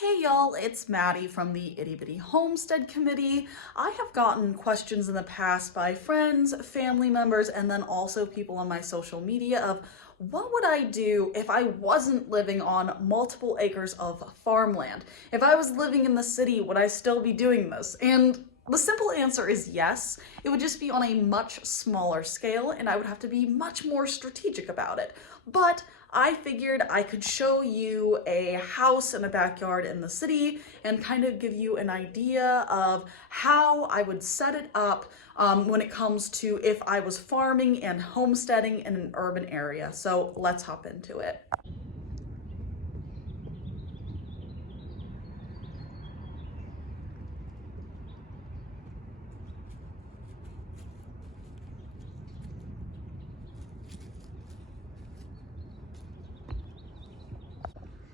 Hey y'all, it's Maddie from the Itty Bitty Homestead Committee. I have gotten questions in the past by friends, family members, and then also people on my social media of what would I do if I wasn't living on multiple acres of farmland? If I was living in the city, would I still be doing this? And the simple answer is yes. It would just be on a much smaller scale and I would have to be much more strategic about it. But I figured I could show you a house and a backyard in the city and kind of give you an idea of how I would set it up when it comes to if I was farming and homesteading in an urban area. So let's hop into it.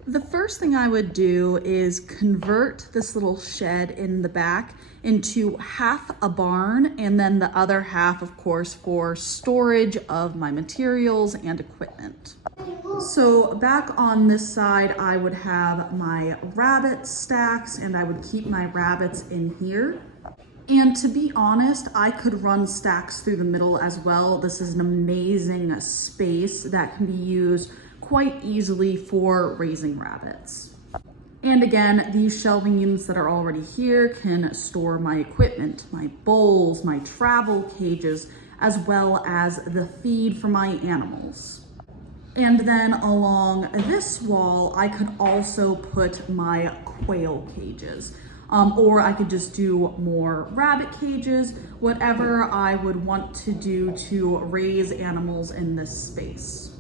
The first thing I would do is convert this little shed in the back into half a barn and then the other half, of course, for storage of my materials and equipment. So back on this side, I would have my rabbit stacks and I would keep my rabbits in here. And to be honest, I could run stacks through the middle as well. This is an amazing space that can be used quite easily for raising rabbits. And again, these shelving units that are already here can store my equipment, my bowls, my travel cages, as well as the feed for my animals. And then along this wall, I could also put my quail cages. Or I could just do more rabbit cages, whatever I would want to do to raise animals in this space.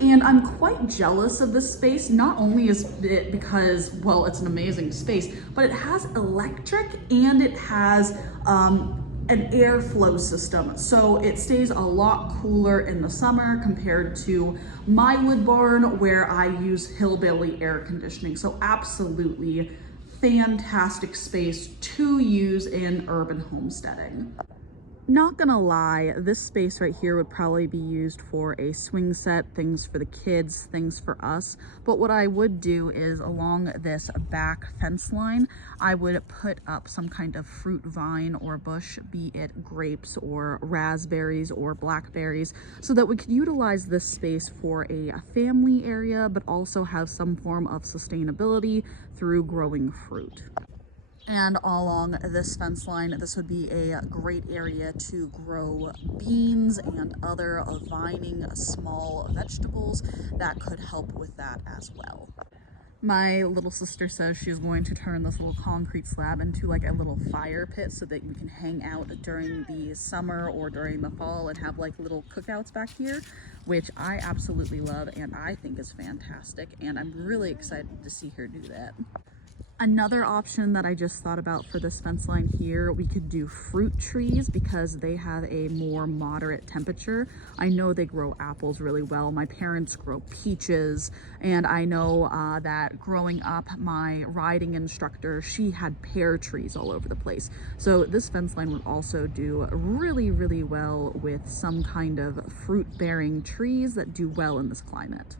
And I'm quite jealous of this space. Not only is it because, well, it's an amazing space, but it has electric and it has an airflow system. So it stays a lot cooler in the summer compared to my wood barn where I use hillbilly air conditioning. So absolutely fantastic space to use in urban homesteading. Not gonna lie, this space right here would probably be used for a swing set, things for the kids, things for us. But what I would do is along this back fence line, I would put up some kind of fruit vine or bush, be it grapes or raspberries or blackberries, so that we could utilize this space for a family area, but also have some form of sustainability through growing fruit. And along this fence line, this would be a great area to grow beans and other vining small vegetables that could help with that as well. My little sister says she's going to turn this little concrete slab into like a little fire pit so that you can hang out during the summer or during the fall and have like little cookouts back here, which I absolutely love and I think is fantastic. And I'm really excited to see her do that. Another option that I just thought about for this fence line here, we could do fruit trees because they have a more moderate temperature. I know they grow apples really well. My parents grow peaches, and I know that growing up, my riding instructor, she had pear trees all over the place. So this fence line would also do really, really well with some kind of fruit-bearing trees that do well in this climate.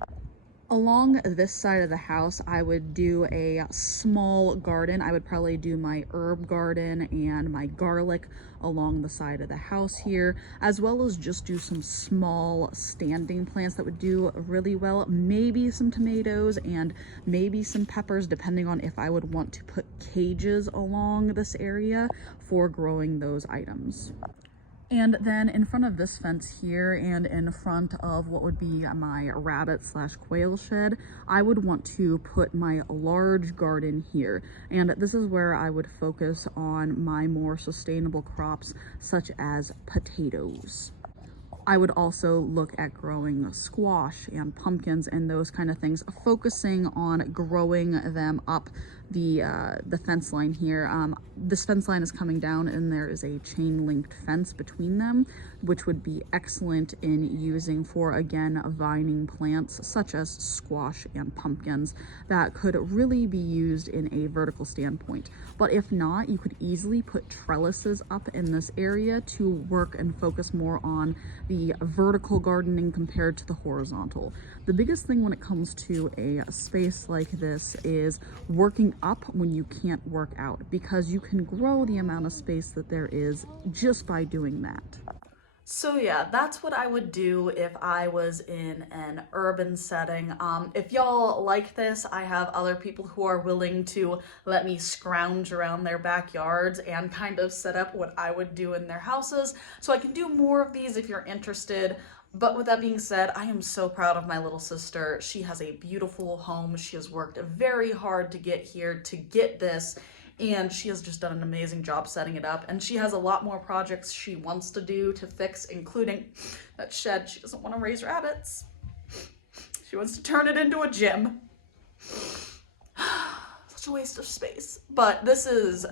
Along this side of the house, I would do a small garden. I would probably do my herb garden and my garlic along the side of the house here, as well as just do some small standing plants that would do really well. Maybe some tomatoes and maybe some peppers, depending on if I would want to put cages along this area for growing those items. And then in front of this fence here and in front of what would be my rabbit / quail shed, I would want to put my large garden here. And this is where I would focus on my more sustainable crops such as potatoes. I would also look at growing squash and pumpkins and those kind of things, focusing on growing them up the fence line here. This fence line is coming down and there is a chain linked fence between them, which would be excellent in using for, again, vining plants such as squash and pumpkins that could really be used in a vertical standpoint. But if not, you could easily put trellises up in this area to work and focus more on the the vertical gardening compared to the horizontal. The biggest thing when it comes to a space like this is working up when you can't work out, because you can grow the amount of space that there is just by doing that. So yeah, that's what I would do if I was in an urban setting. If y'all like this, I have other people who are willing to let me scrounge around their backyards and kind of set up what I would do in their houses. So I can do more of these if you're interested. But with that being said, I am so proud of my little sister. She has a beautiful home. She has worked very hard to get here, to get this, and she has just done an amazing job setting it up. And she has a lot more projects she wants to do to fix, including that shed. She doesn't want to raise rabbits. She wants to turn it into a gym. Such a waste of space. But this is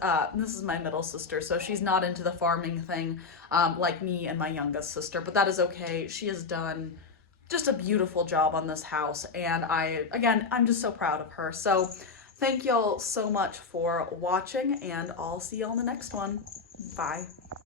my middle sister, so she's not into the farming thing like me and my youngest sister, but that is okay. She has done just a beautiful job on this house, and I'm just so proud of her. So thank y'all so much for watching, and I'll see y'all in the next one. Bye.